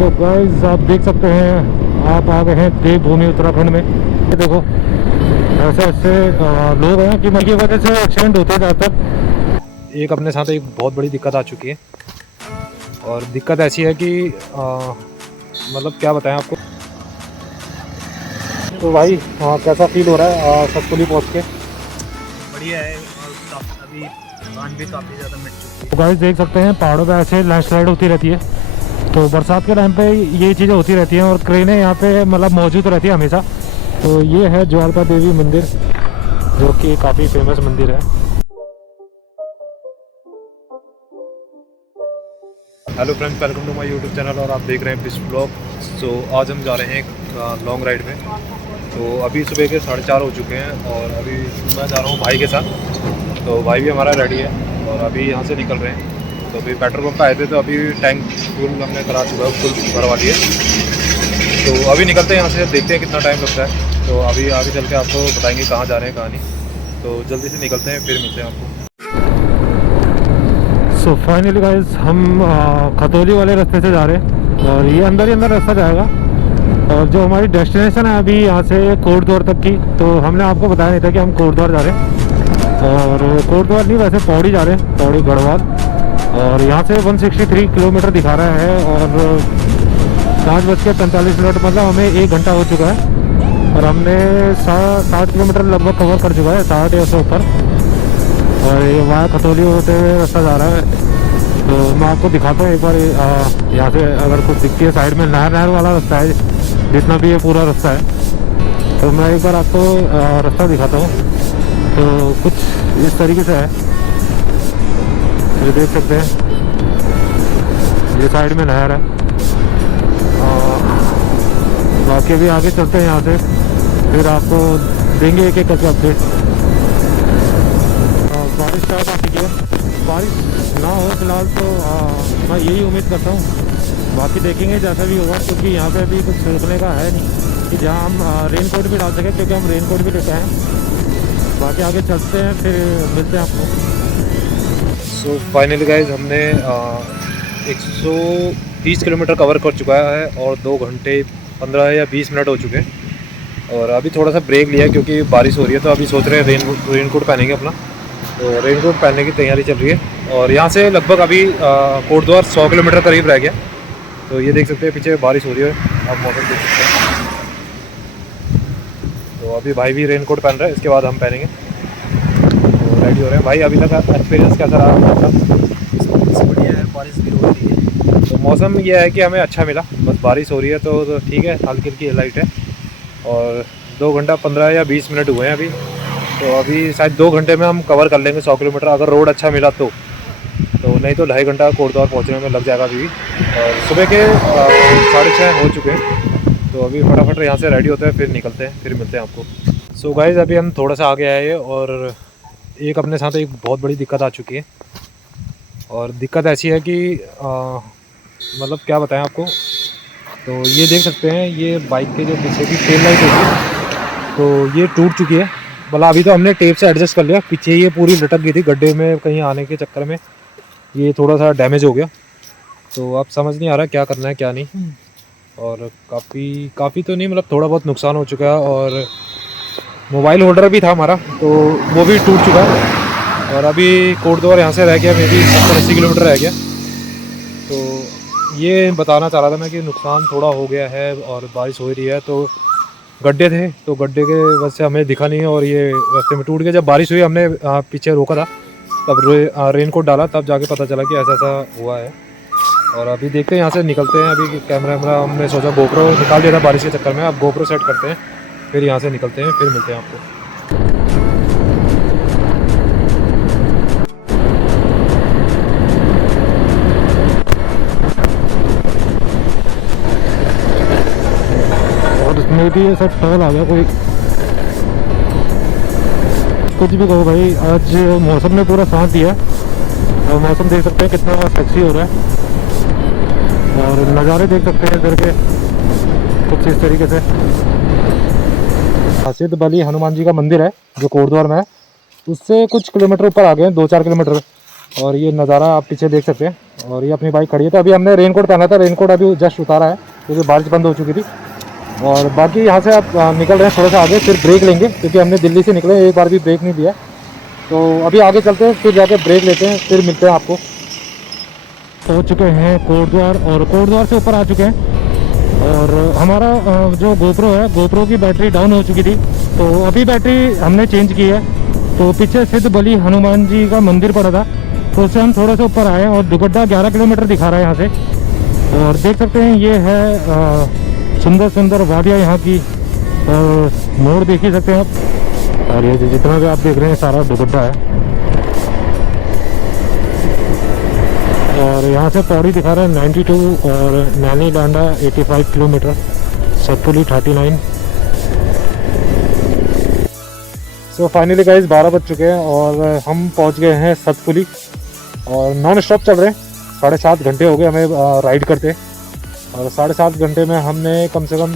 So guys आप देख सकते हैं आप आ गए हैं देवभूमि उत्तराखंड में। ये देखो ऐसे ऐसे लोग हैं कि उनकी वजह से एक्सीडेंट होते हैं ज़्यादातर। एक अपने साथ एक बहुत बड़ी दिक्कत आ चुकी है और दिक्कत ऐसी है कि मतलब क्या बताएं आपको। तो भाई कैसा फील हो रहा है सतपुली पहुँच के? बढ़िया है और अभी थकान भी काफ़ी ज़्यादा मिट चुकी है। तो गाइस देख सकते हैं पहाड़ों पे ऐसे लैंडस्लाइड होती रहती है, तो बरसात के टाइम पे ये चीज़ें होती रहती हैं और क्रेनें यहाँ पे मतलब मौजूद रहती है हमेशा। तो ये है ज्वालपा देवी मंदिर जो कि काफ़ी फेमस मंदिर है। Hello friends, welcome to my YouTube channel और आप देख रहे हैं बिस्ट ब्लॉग। तो आज हम जा रहे हैं एक लॉन्ग राइड में। तो अभी सुबह के 4:30 हो चुके हैं और अभी मैं जा रहा हूँ भाई के साथ। तो भाई भी हमारा रेडी है और अभी यहाँ से निकल रहे हैं। तो अभी पेट्रोल पंप पे आए थे तो अभी टैंक फुल हमने करा चुका है, फुल भरवा लिए। तो अभी निकलते हैं यहाँ से, देखते हैं कितना टाइम लगता है। तो अभी आगे चल के आपको बताएंगे कहाँ जा रहे हैं कहाँ नहीं। तो जल्दी से निकलते हैं, फिर मिलते हैं आपको। सो फाइनली गाइस हम खतौली वाले रास्ते से जा रहे हैं और ये अंदर ही अंदर रास्ता जाएगा। और जो हमारी डेस्टिनेशन है अभी यहाँ से कोटद्वार तक की, तो हमने आपको बताया नहीं था कि हम कोटद्वार जा रहे हैं। और कोटद्वार नहीं, वैसे पौड़ी जा रहे हैं, पौड़ी गढ़वाल। और यहाँ से 163 किलोमीटर दिखा रहा है और 5:45 मतलब हमें 1 घंटा हो चुका है और हमने 60 किलोमीटर लगभग कवर कर चुका है, 60 या 100 ऊपर। और ये वहाँ खतौली होते हुए रास्ता जा रहा है। तो मैं आपको दिखाता हूँ एक बार, यहाँ से अगर कुछ दिखती है साइड में नहर वाला रास्ता है, जितना भी ये पूरा रास्ता है। तो मैं एक बार आपको रास्ता दिखाता हूँ। तो कुछ इस तरीके से है, ये देख सकते हैं, ये साइड में नहर है। बाकी भी आगे चलते हैं यहाँ से, फिर आपको देंगे एक एक करके अपडेट। बारिश स्टार्ट आ चुकी है, बारिश ना हो फिलहाल तो मैं यही उम्मीद करता हूँ। बाकी देखेंगे जैसा भी होगा, क्योंकि यहाँ पे अभी कुछ रोकने का है नहीं कि जहाँ हम रेन कोट भी डाल सकें, क्योंकि हम रेन कोट भी लेके आए। बाकी आगे चलते हैं, फिर मिलते हैं आपको। सो फाइनली गाइज हमने 130 किलोमीटर कवर कर चुका है और 2 घंटे 15 या 20 मिनट हो चुके हैं। और अभी थोड़ा सा ब्रेक लिया है क्योंकि बारिश हो रही है, तो अभी सोच रहे हैं रेन कोट पहनेंगे अपना। तो रेन कोट पहनने की तैयारी चल रही है। और यहाँ से लगभग अभी कोटद्वार 100 किलोमीटर करीब रह गया। तो ये देख सकते हैं पीछे बारिश हो रही है, आप मौसम देख सकते हैं। तो अभी भाई भी रेन कोट पहन रहा है, इसके बाद हम पहनेंगे। तो रेडी हो रहे हैं। भाई अभी तक एक्सपीरियंस कैसा रहा आपका? बढ़िया है, बारिश भी हो रही है। तो मौसम ये है कि हमें अच्छा मिला, बस बारिश हो रही है तो ठीक है, हल्की हल्की लाइट है। और 2 घंटा 15 या 20 मिनट हुए हैं अभी। तो अभी शायद 2 घंटे में हम कवर कर लेंगे 100 किलोमीटर, अगर रोड अच्छा मिला तो नहीं तो 2.5 घंटा कोटद्वार पहुँचने में लग जाएगा अभी। और सुबह के 6:30 हो चुके हैं। तो अभी फटाफट यहाँ से रेडी होते हैं, फिर निकलते हैं, फिर मिलते हैं आपको। सो गाइस अभी हम थोड़ा सा आगे आए और एक अपने साथ एक बहुत बड़ी दिक्कत आ चुकी है। और दिक्कत ऐसी है कि मतलब क्या बताएं आपको। तो ये देख सकते हैं, ये बाइक के जो पीछे की टेल लाइट होती है, तो ये टूट चुकी है। भला अभी तो हमने टेप से एडजस्ट कर लिया, पीछे ये पूरी लटक गई थी गड्ढे में कहीं आने के चक्कर में, ये थोड़ा सा डैमेज हो गया। तो अब समझ नहीं आ रहा क्या करना है क्या नहीं। और काफ़ी तो नहीं, मतलब थोड़ा बहुत नुकसान हो चुका है। और मोबाइल होल्डर भी था हमारा, तो वो भी टूट चुका है। और अभी कोटद्वार यहाँ से रह गया, मे बी 70-80 किलोमीटर रह गया। तो ये बताना चाह रहा था मैं कि नुकसान थोड़ा हो गया है और बारिश हो रही है। तो गड्ढे थे, तो गड्ढे के वजह से हमें दिखा नहीं और ये रास्ते में टूट गया। जब बारिश हुई हमने पीछे रोका था, तब रेन कोट डाला, तब जाके पता चला कि ऐसा ऐसा हुआ है। और अभी देखते हैं यहाँ से निकलते हैं। अभी कैमरा हमने सोचा गोप्रो निकाल दिया था बारिश के चक्कर में, अब गोप्रो सेट करते हैं, फिर यहाँ से निकलते हैं, फिर मिलते हैं आपको। और इसमें भी ये सब टहल आ गया कोई, कुछ भी कहो भाई, आज मौसम ने पूरा साथ दिया। और मौसम देख सकते हैं कितना सेक्सी हो रहा है और नज़ारे देख सकते हैं इधर के कुछ इस तरीके से। सिद्ध बली हनुमान जी का मंदिर है जो कोटद्वार में है, उससे कुछ किलोमीटर ऊपर आ गए हैं, 2-4 किलोमीटर। और ये नज़ारा आप पीछे देख सकते हैं, और ये अपनी बाइक खड़ी है। तो अभी हमने रेनकोट पहना था, रेनकोट अभी जस्ट उतारा है क्योंकि बारिश बंद हो चुकी थी। और बाकी यहाँ से आप निकल रहे हैं थोड़ा सा आगे, फिर ब्रेक लेंगे क्योंकि हमने दिल्ली से निकले एक बार भी ब्रेक नहीं दिया। तो अभी आगे चलते हैं, फिर जाके ब्रेक लेते हैं, फिर मिलते हैं आपको। पहुँच चुके हैं कोटद्वार और कोटद्वार से ऊपर आ चुके हैं। और हमारा जो गोप्रो है, गोप्रो की बैटरी डाउन हो चुकी थी, तो अभी बैटरी हमने चेंज की है। तो पीछे सिद्ध बली हनुमान जी का मंदिर पड़ा था, तो उससे हम थोड़ा सा ऊपर आए और दुगड्डा 11 किलोमीटर दिखा रहा है यहाँ से। और देख सकते हैं ये है सुंदर सुंदर वादियाँ यहाँ की, और मोड़ देख ही सकते हैं आप। और ये जितना भी आप देख रहे हैं सारा दुगड्डा है। और यहाँ से पौड़ी दिखा रहा है 92 और नैनी डांडा 85 kilometre, Satpuli 39। So finally guys 12 बज चुके हैं और हम पहुँच गए हैं सतपुली और नॉन स्टॉप चल रहे हैं। 7.5 घंटे हो गए हमें राइड करते, और 7.5 घंटे में हमने कम से कम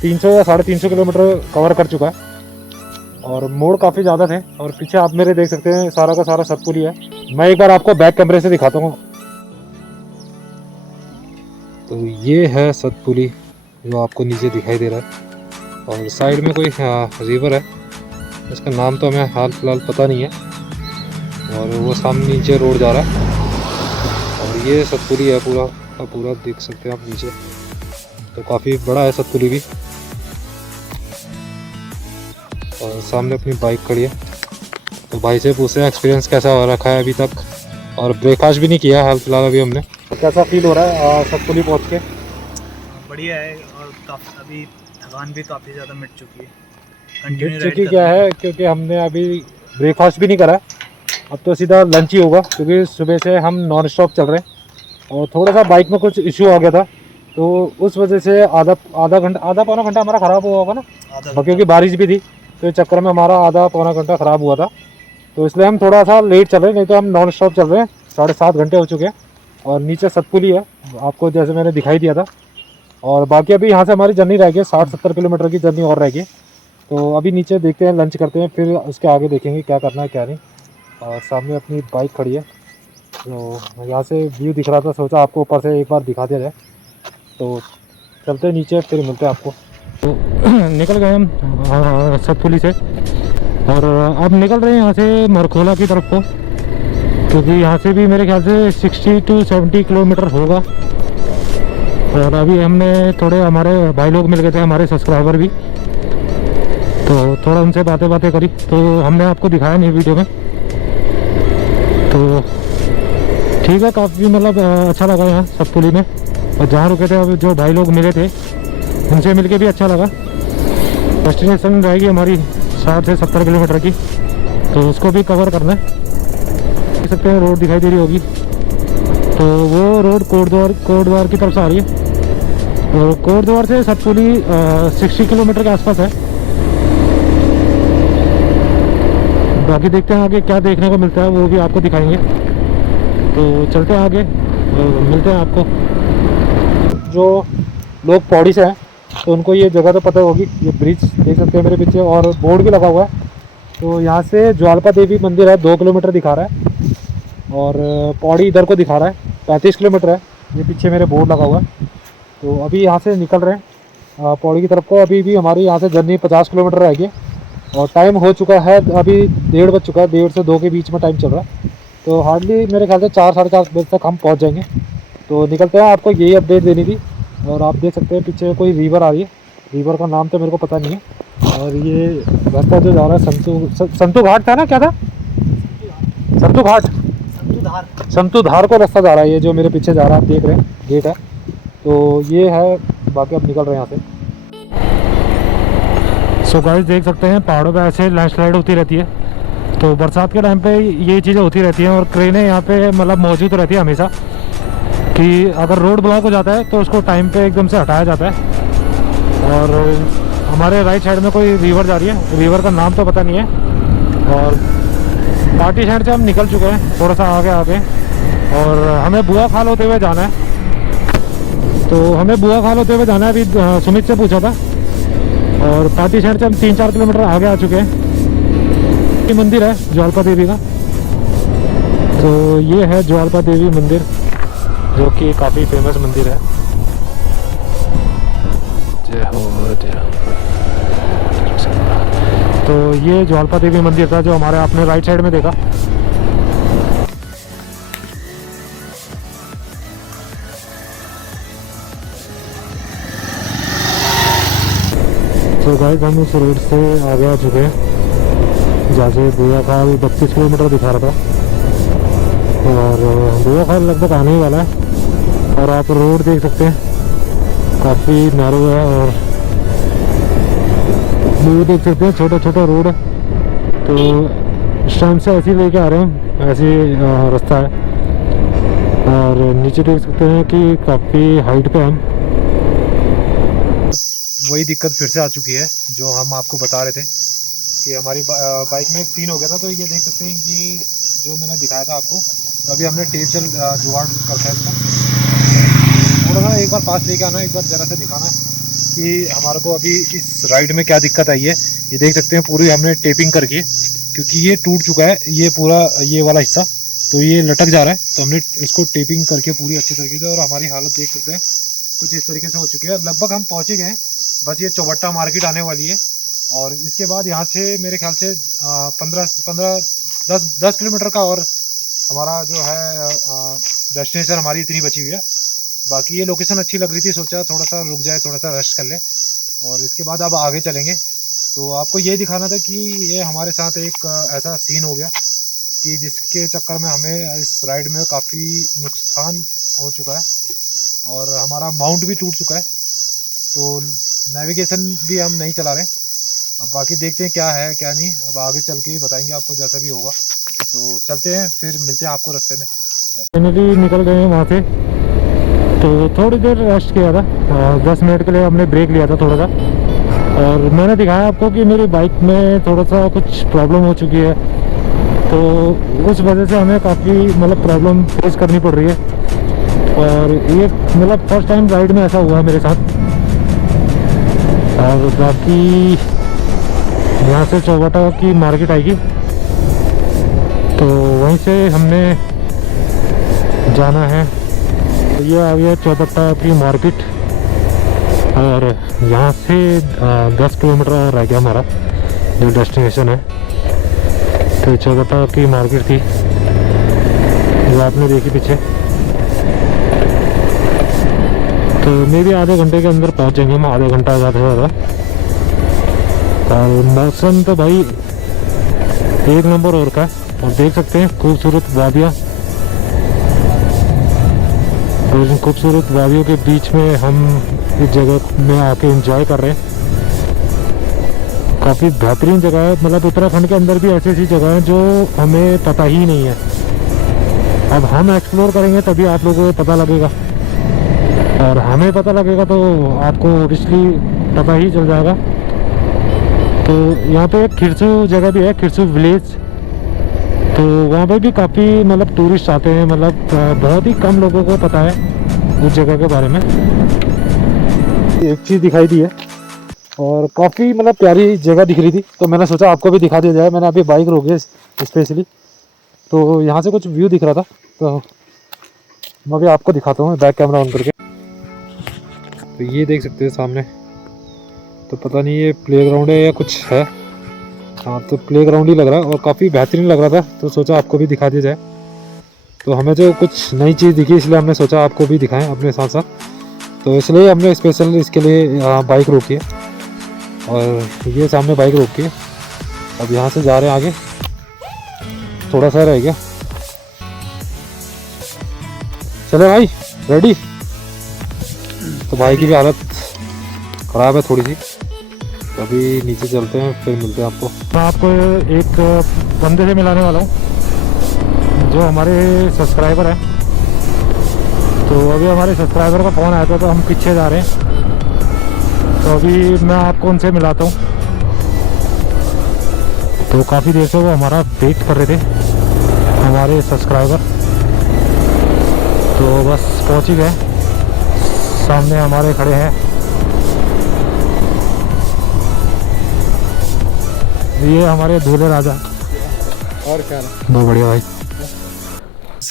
300 या 350 किलोमीटर कवर कर चुका है। और मोड़ काफ़ी ज़्यादा थे, और पीछे आप मेरे देख सकते हैं सारा का सारा सतपुली है। मैं एक बार आपको बैक कैमरे से दिखाता हूँ। तो ये है सतपुली जो आपको नीचे दिखाई दे रहा है, और साइड में कोई रिवर है, इसका नाम तो हमें हाल फिलहाल पता नहीं है। और वो सामने नीचे रोड जा रहा है, और ये सतपुली है पूरा का पूरा, देख सकते हैं आप नीचे। तो काफ़ी बड़ा है सतपुली भी। और सामने अपनी बाइक खड़ी है, तो भाई से पूछते हैं एक्सपीरियंस कैसा हो रखा है अभी तक। और ब्रेकफास्ट भी नहीं किया हाल फिलहाल अभी हमने। कैसा फील हो रहा है सतपुली पहुँच के? बढ़िया है, और काफ़ी अभी थकान भी काफ़ी ज़्यादा मिट चुकी है। मिट कंटिन्यू चुकी क्या है, क्योंकि हमने अभी ब्रेकफास्ट भी नहीं करा, अब तो सीधा लंच ही होगा, क्योंकि सुबह से हम नॉन स्टॉप चल रहे हैं। और थोड़ा सा बाइक में कुछ इशू आ गया था, तो उस वजह से आधा पौना घंटा हमारा ख़राब हुआ होगा ना, क्योंकि बारिश भी थी, तो इस चक्कर में हमारा आधा पौना घंटा ख़राब हुआ था। तो इसलिए हम थोड़ा सा लेट चल रहे हैं, नहीं तो हम नॉन स्टॉप चल रहे हैं। 7.5 घंटे हो चुके हैं। और नीचे सतपुली है आपको जैसे मैंने दिखाई दिया था। और बाकी अभी यहाँ से हमारी जर्नी रह गई 60-70 किलोमीटर की जर्नी और रह गई। तो अभी नीचे देखते हैं, लंच करते हैं, फिर उसके आगे देखेंगे क्या करना है क्या नहीं। और सामने अपनी बाइक खड़ी है, तो यहाँ से व्यू दिख रहा था, सोचा आपको ऊपर से एक बार दिखा दिया जाए। तो चलते हैं नीचे, फिर मिलते हैं आपको। तो निकल गए हम सतपुली से, और अब निकल रहे हैं यहाँ से मरखोला की तरफ को, क्योंकि यहाँ से भी मेरे ख्याल से 60 to 70 किलोमीटर होगा। और अभी हमने थोड़े हमारे भाई लोग मिल गए थे, हमारे सब्सक्राइबर भी, तो थोड़ा उनसे बातें करी, तो हमने आपको दिखाया नहीं वीडियो में। तो ठीक है, काफ़ी मतलब अच्छा लगा यहाँ सतपुली में। और जहाँ रुके थे अब जो भाई लोग मिले थे उनसे मिलके भी अच्छा लगा। डेस्टिनेशन रहेगी हमारी 60 से 70 किलोमीटर की, तो उसको भी कवर करना है। देख सकते हैं रोड दिखाई दे रही होगी, तो वो रोड कोटद्वार की तरफ से आ रही है। और कोटद्वार से सतपुली 60 किलोमीटर के आसपास है। बाकी देखते हैं आगे क्या देखने को मिलता है, वो भी आपको दिखाएंगे। तो चलते हैं आगे और मिलते हैं आपको। जो लोग पौड़ी से हैं तो उनको ये जगह तो पता होगी, ये ब्रिज देख सकते हैं मेरे पीछे, और बोर्ड भी लगा हुआ है। तो यहाँ से ज्वालपा देवी मंदिर है, 2 किलोमीटर दिखा रहा है, और पौड़ी इधर को दिखा रहा है 35 किलोमीटर है। ये पीछे मेरे बोर्ड लगा हुआ है। तो अभी यहाँ से निकल रहे हैं पौड़ी की तरफ को। अभी भी हमारी यहाँ से जर्नी 50 किलोमीटर रह गई, और टाइम हो चुका है अभी 1:30 बज चुका है, 1:30 से 2 के बीच में टाइम चल रहा है। तो हार्डली मेरे ख्याल से 4-4:30 बजे तक हम पहुँच जाएंगे। तो निकलते हैं, आपको यही अपडेट देनी थी। और आप देख सकते हैं पीछे कोई रिवर आ रही है, रिवर का नाम तो मेरे को पता नहीं है। और ये रास्ता जो जा रहा है संतू घाट था ना, क्या था, संतू धार को रास्ता जा रहा है। ये जो मेरे पीछे जा रहा है आप देख रहे हैं गेट है, तो ये है। बाकी अब निकल रहे हैं यहाँ से। सो गाइस देख सकते हैं पहाड़ों पे ऐसे लैंडस्लाइड होती रहती है, तो बरसात के टाइम पे ये चीज़ें होती रहती हैं। और क्रेनें यहाँ पे मतलब मौजूद रहती है हमेशा, कि अगर रोड ब्लॉक हो जाता है तो उसको टाइम पे एकदम से हटाया जाता है। और हमारे राइट साइड में कोई रिवर जा रही है, रिवर का नाम तो पता नहीं है। और पार्टी साइड से हम निकल चुके हैं थोड़ा सा आगे, और हमें बुआ खाल होते हुए जाना है। तो हमें बुआ खाल होते हुए जाना है, अभी सुमित से पूछा था। और पार्टी साइड से हम 3-4 किलोमीटर आगे आ चुके हैं। ये मंदिर है ज्वालपा देवी का, तो ये है ज्वालपा देवी मंदिर, जो कि काफ़ी फेमस मंदिर है। जय हो जय हो। तो ये ज्वालपा देवी मंदिर था जो हमारे आपने राइट साइड में देखा। तो गाइस हम उस रोड से आगे आ चुके हैं जहाँ से बुआखाल 32 किलोमीटर दिखा रहा था, और बुआखाल लगभग आने ही वाला है। और आप रोड देख सकते हैं काफ़ी नैरो है, और वो देख सकते हैं छोटा छोटा रोड है। तो इस टाइम से ऐसे ही लेके आ रहे हैं, ऐसे रास्ता है। और नीचे देख सकते हैं कि काफ़ी हाइट पे हम, वही दिक्कत फिर से आ चुकी है जो हम आपको बता रहे थे कि हमारी बाइक में एक सीन हो गया था। तो ये देख सकते हैं कि जो मैंने दिखाया था आपको, तो अभी हमने टेप से जुगाड़ करता है इसका। थोड़ा सा एक बार पास लेके आना, एक बार ज़रा से दिखाना कि हमारे को अभी इस राइड में क्या दिक्कत आई है। ये देख सकते हैं पूरी हमने टेपिंग करके, क्योंकि ये टूट चुका है ये पूरा, ये वाला हिस्सा तो ये लटक जा रहा है। तो हमने इसको टेपिंग करके पूरी अच्छी तरीके से, और हमारी हालत देख सकते हैं कुछ इस तरीके से हो चुकी है। लगभग हम पहुँचे गए हैं, बस ये चौबट्टा मार्केट आने वाली है। और इसके बाद यहाँ से मेरे ख्याल से 10 किलोमीटर का और हमारा जो है डेस्टिनेशन हमारी इतनी बची हुई है। बाकी ये लोकेशन अच्छी लग रही थी, सोचा थोड़ा सा रुक जाए, थोड़ा सा रेस्ट कर ले, और इसके बाद अब आगे चलेंगे। तो आपको ये दिखाना था कि ये हमारे साथ एक ऐसा सीन हो गया कि जिसके चक्कर में हमें इस राइड में काफ़ी नुकसान हो चुका है, और हमारा माउंट भी टूट चुका है। तो नेविगेशन भी हम नहीं चला रहे। अब बाकी देखते हैं क्या है क्या नहीं, अब आगे चल के बताएंगे आपको जैसा भी होगा। तो चलते हैं, फिर मिलते हैं आपको रास्ते में। फाइनली निकल गए हैं वहाँ से। तो थोड़ी देर रेस्ट किया था, 10 मिनट के लिए हमने ब्रेक लिया था थोड़ा सा। और मैंने दिखाया आपको कि मेरी बाइक में थोड़ा सा कुछ प्रॉब्लम हो चुकी है, तो उस वजह से हमें काफ़ी मतलब प्रॉब्लम फेस करनी पड़ रही है। और ये मतलब फर्स्ट टाइम राइड में ऐसा हुआ मेरे साथ। और बाकी यहाँ से चौबट्टा की मार्केट आएगी, तो वहीं से हमने जाना है। तो ये आ गया चौबट्टा की मार्केट, और यहाँ से 10 किलोमीटर और रह गया हमारा जो डेस्टिनेशन है। तो चौबट्टा की मार्केट थी जो आपने देखी पीछे। तो मे भी आधे घंटे के अंदर पहुँचेंगे हम, आधे घंटा ज़्यादा से ज़्यादा। और मौसम तो भाई एक नंबर और का है, और देख सकते हैं खूबसूरत वादियाँ। और इन खूबसूरत वादियों के बीच में हम इस जगह में आके एंजॉय कर रहे हैं। काफ़ी बेहतरीन जगह है, मतलब उत्तराखंड के अंदर भी ऐसी ऐसी जगह है जो हमें पता ही नहीं है। अब हम एक्सप्लोर करेंगे तभी आप लोगों को पता लगेगा, और हमें पता लगेगा तो आपको ऑब्वियसली पता ही चल जाएगा। तो यहाँ पे एक खिरसू जगह भी है, खिरसू विलेज। तो वहाँ पे भी काफ़ी मतलब टूरिस्ट आते हैं, मतलब बहुत ही कम लोगों को पता है उस जगह के बारे में। एक चीज़ दिखाई दी है, और काफ़ी मतलब प्यारी जगह दिख रही थी, तो मैंने सोचा आपको भी दिखा दिया जाए। मैंने अभी बाइक रोकी है स्पेशली, तो यहाँ से कुछ व्यू दिख रहा था, तो मैं अभी आपको दिखाता हूँ बैक कैमरा ऑन करके। तो ये देख सकते हैं सामने, तो पता नहीं ये प्लेग्राउंड है या कुछ है। हाँ, तो प्लेग्राउंड ही लग रहा है, और काफ़ी बेहतरीन लग रहा था, तो सोचा आपको भी दिखा दिया जाए। तो हमें जो कुछ नई चीज़ दिखी, इसलिए हमने सोचा आपको भी दिखाएं अपने साथ साथ। तो इसलिए हमने स्पेशल इसके लिए बाइक रोकी है, और ये सामने बाइक रोकी है। अब यहाँ से जा रहे हैं आगे, थोड़ा सा रह गया। चलो भाई, रेडी? तो भाई की भी हालत ख़राब है थोड़ी सी, तो अभी नीचे चलते हैं, फिर मिलते हैं आपको। मैं आपको एक बंदे से मिलाने वाला हूँ जो हमारे सब्सक्राइबर हैं। तो अभी हमारे सब्सक्राइबर का फ़ोन आया था, तो हम पीछे जा रहे हैं। तो अभी मैं आपको उनसे मिलाता हूँ। तो काफ़ी देर से वो हमारा वेट कर रहे थे, हमारे सब्सक्राइबर। तो बस पहुँच ही गए, सामने हमारे खड़े हैं। ये हमारे दूल्हे राजा। और क्या बहुत बढ़िया भाई।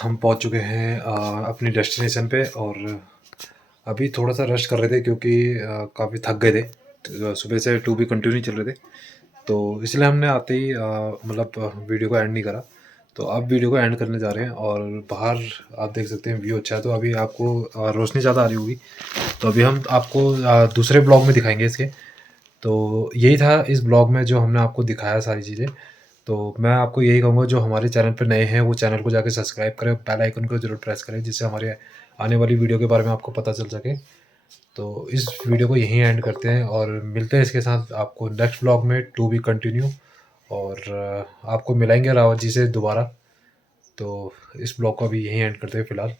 हम पहुंच चुके हैं अपनी डेस्टिनेशन पे। और अभी थोड़ा सा रेस्ट कर रहे थे क्योंकि काफ़ी थक गए थे। तो सुबह से टू भी कंटिन्यू चल रहे थे, तो इसलिए हमने आते ही मतलब वीडियो को एंड नहीं करा। तो अब वीडियो को एंड करने जा रहे हैं। और बाहर आप देख सकते हैं व्यू अच्छा है। तो अभी आपको रोशनी ज़्यादा आ रही होगी, तो अभी हम आपको दूसरे ब्लॉग में दिखाएंगे इसके। तो यही था इस ब्लॉग में जो हमने आपको दिखाया सारी चीज़ें। तो मैं आपको यही कहूँगा, जो हमारे चैनल पर नए हैं वो चैनल को जाके सब्सक्राइब करें, बेल आइकन को ज़रूर प्रेस करें, जिससे हमारे आने वाली वीडियो के बारे में आपको पता चल सके। तो इस वीडियो को यहीं एंड करते हैं और मिलते हैं इसके साथ आपको नेक्स्ट ब्लॉग में टू बी कंटिन्यू। और आपको मिलाएंगे रावत जी से दोबारा। तो इस ब्लॉग को अभी यहीं एंड करते हैं फ़िलहाल।